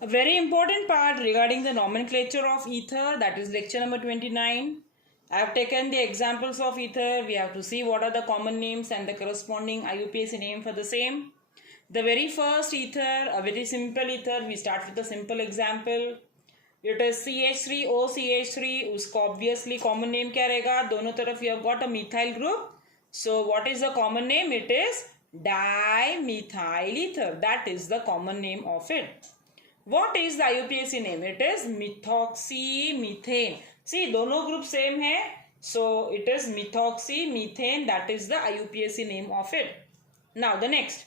A very important part regarding the nomenclature of ether, that is lecture number 29. I have taken the examples of ether. We have to see what are the common names and the corresponding IUPAC name for the same. The very first ether, a very simple ether, we start with a simple example. It is CH3OCH3, उसका obviously common name क्या रहेगा? दोनों तरफ you have got a methyl group. So what is the common name? It is dimethyl ether. That is the common name of it. What is the IUPAC name? It is methoxymethane. See, दोनों group same है. So it is methoxymethane. That is the IUPAC name of it. Now the next.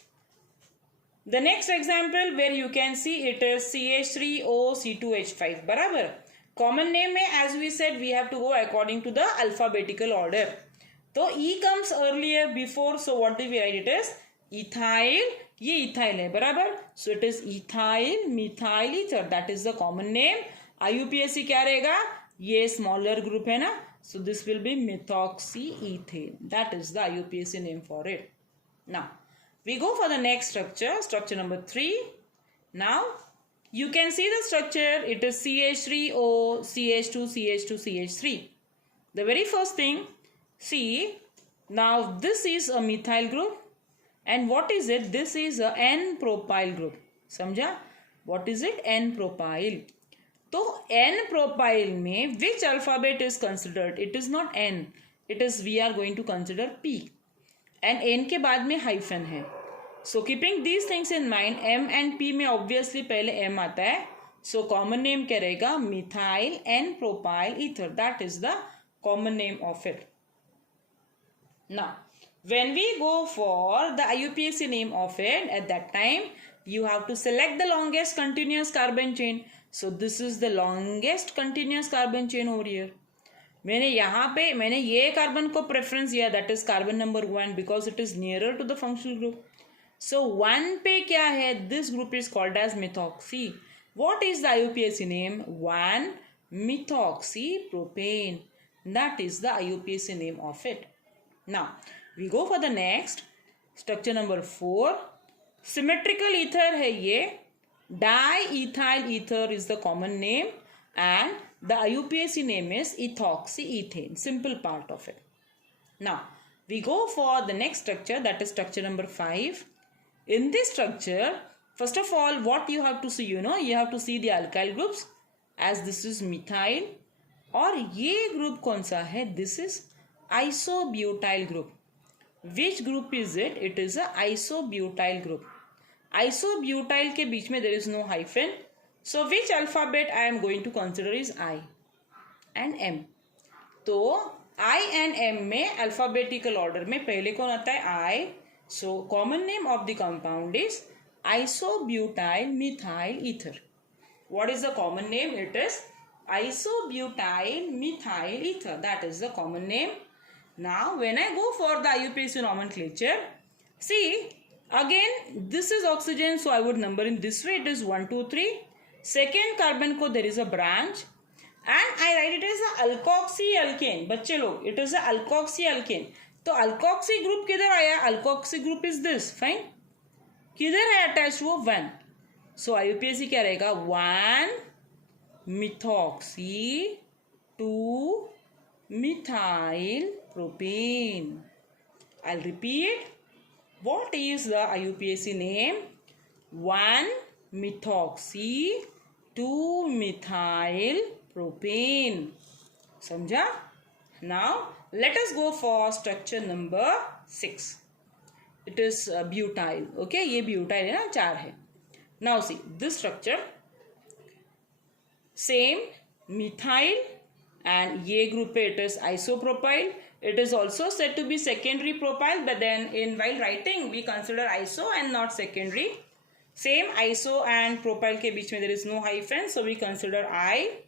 The next example where you can see it is CH3OC2H5. बराबर. Common name में as we said we have to go according to the alphabetical order. तो E comes earlier before. So what do we write? It is ethyl. ये ethyl है बराबर. So it is ethyl methyl ether. That is the common name. IUPAC क्या रहेगा? ये smaller group है ना. So this will be methoxyethane. That is the IUPAC name for it. Now we go for the next structure. Structure number 3. Now you can see the structure. It is CH3O CH2 CH2 CH3. The very first thing. See, now this is a methyl group. And what is it? This is a N-propyl group. समझा? What is it? N-propyl. तो N-propyl में which alphabet is considered? It is not N. It is we are going to consider P. And N के बाद में hyphen है. So keeping these things in mind, M and P में obviously पहले M आता है. So common name क्या रहेगा? Methyl N-propyl ether. That is the common name of it. Now, when we go for the IUPAC name of it, at that time, you have to select the longest continuous carbon chain. So, this is the longest continuous carbon chain over here. मैंने ये carbon को preference दिया, that is carbon number 1 because it is nearer to the functional group. So, 1 पे क्या है? This group is called as methoxy. What is the IUPAC name? 1-methoxypropane. That is the IUPAC name of it. Now, we go for the next. Structure number 4. Symmetrical ether है ये. Diethyl ether is the common name. And the IUPAC name is ethoxyethane. Simple part of it. Now, we go for the next structure. That is structure number 5. In this structure, first of all, what you have to see, you have to see the alkyl groups. As this is methyl. और ये group कौन सा है? This is isobutyl group. Which group is it? It is a isobutyl group. Isobutyl के बीच में there is no hyphen. So which alphabet I am going to consider is I and M. तो I and M में alphabetical order में पहले कौन आता है? I. So common name of the compound is isobutyl methyl ether. What is the common name? It is isobutyl methyl ether. That is the common name. Now, when I go for the IUPAC nomenclature, see, again, this is oxygen, so I would number in this way. It is 1, 2, 3. Second carbon को there is a branch. And I write it as a alkoxyalkane. बच्चे लोग, it is a alkoxyalkane. तो alkoxy group किधर आया? Alkoxy group is this. Fine. किधर है attached वो? 1. So, IUPAC क्या रहेगा? 1-methoxy, 2-methylpropane. I'll repeat. What is the IUPAC name? 1-methoxy, 2-methylpropane. समझा? Now, let us go for structure number 6. It is butyl. Okay, ये butyl है ना, 4 है. Now see, this structure, same methyl and ये group पे it is isopropyl. It is also said to be secondary propyl, but then while writing we consider iso and not secondary. Same iso and propyl के बीच में there is no hyphen, so we consider I.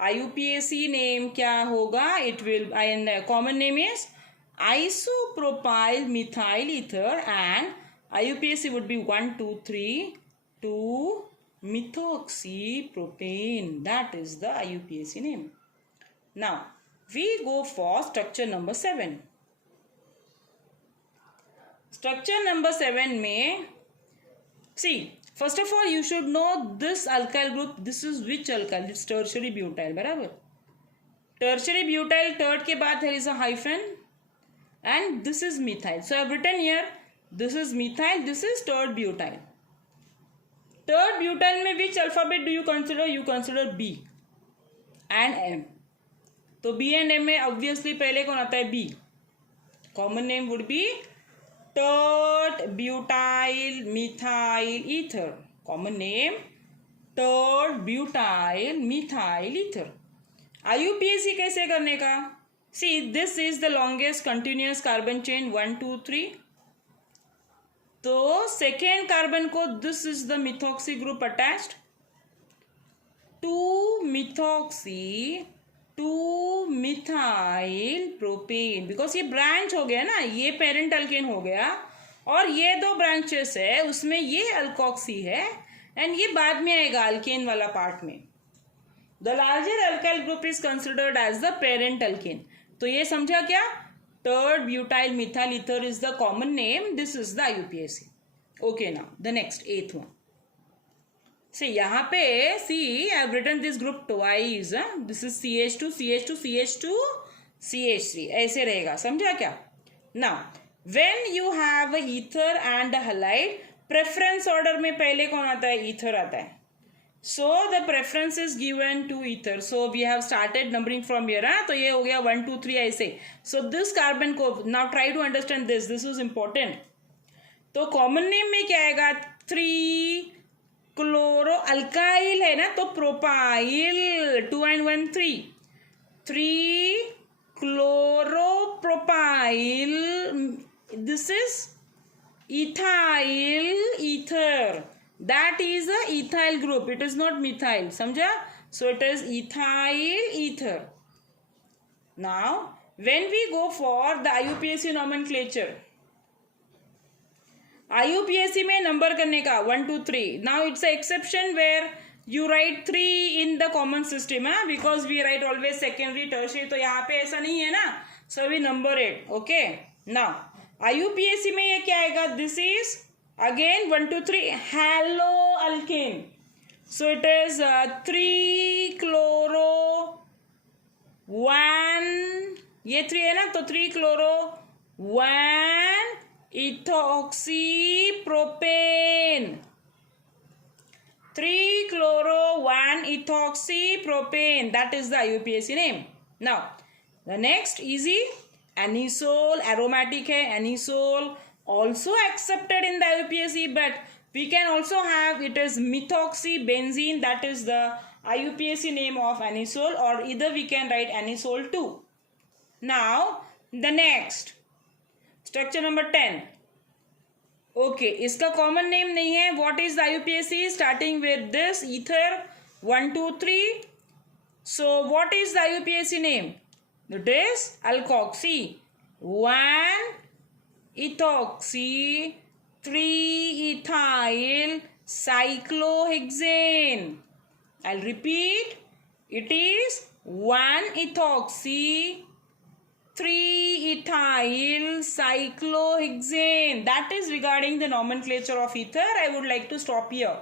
IUPAC name क्या होगा? It will, and common name is isopropyl methyl ether, and IUPAC would be 1, 2, 3, 2-methoxypropane. That is the IUPAC name. Now, we go for structure number 7. Structure number 7 में, see, First of all, you should know this alkyl group. This is which alkyl? It's tertiary butyl. बराबर. Tertiary butyl, third के बाद there is a hyphen, and this is methyl. So I have written here, this is methyl, this is third butyl. Third butyl में which alphabet do you consider? You consider B and M. तो B and M में obviously पहले कौन आता है? B. Common name would be third butyl methyl ether. Common name third butyl methyl ether. IUPAC कैसे करने का? See, this is the longest continuous carbon chain 1, 2, 3. तो second carbon को this is the methoxy group attached. 2-methoxy 2-methyl propane. Because ये branch हो गया ना, ये parent alkane हो गया और ये दो branches है, उसमें ये alkoxy है and ये बाद में आएगा alkane वाला part में. The larger alkyl group is considered as the parent alkane. तो ये समझा क्या? Third butyl methyl ether is the common name. This is the IUPAC. Okay, now the next 8th one. See, यहाँ पे see I have written this group twice. This is CH2 CH2 CH2 CH3. ऐसे रहेगा, समझा क्या? Now when you have a ether and a halide, preference order में पहले कौन आता है? Ether आता है. So the preference is given to ether. So we have started numbering from here. तो ये हो गया 1, 2, 3 ऐसे. So this carbon को now try to understand this. This is important. तो common name में क्या आएगा? 3 क्लोरो अल्काइल है ना, तो propyl 2 and 1 3 3 chloro propyl. This is ethyl ether. That is a ethyl group. It is not methyl. समझा? So it is ethyl ether. Now, when we go for the IUPAC nomenclature, IUPAC में number करने का 1, 2, 3. Now it's an exception where you write 3 in the common system, because we write always secondary, tertiary. तो यहाँ पे ऐसा नहीं है ना. So we number it. Okay. Now IUPAC में ये क्या आएगा? This is again 1, 2, 3 haloalkane. So it is 3 chloro 1, ये 3 है ना, तो 3 chloro 1 ethoxy propane. 3 chloro 1 ethoxy propane. That is the IUPAC name. Now the next easy, anisole, aromatic है, anisole also accepted in the IUPAC, but we can also have it is methoxy benzene. That is the IUPAC name of anisole, or either we can write anisole too. Now the next structure number 10. Okay, इसका common name नहीं है. What is the IUPAC? Starting with this ether 1, 2, 3. So what is the IUPAC name? It is alkoxy 1 ethoxy 3 ethyl cyclohexane. I'll repeat. It is 1 ethoxy 3 ethyl cyclohexane. That is regarding the nomenclature of ether. I would like to stop here.